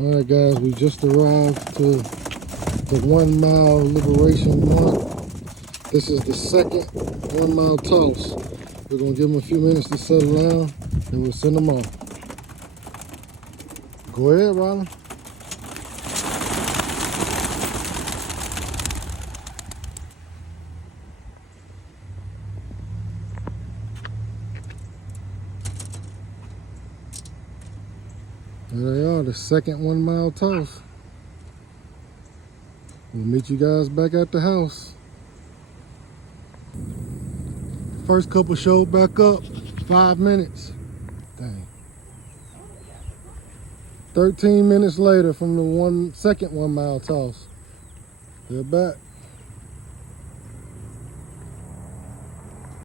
All right, guys, we just arrived to the 1 mile liberation mark. This is the second 1 mile toss. We're gonna give them a few minutes to settle down and we'll send them off. Go ahead, Riley. There they are, the second 1 mile toss. We'll meet you guys back at the house. First couple showed back up, 5 minutes. Dang. 13 minutes later from the second 1 mile toss. They're back.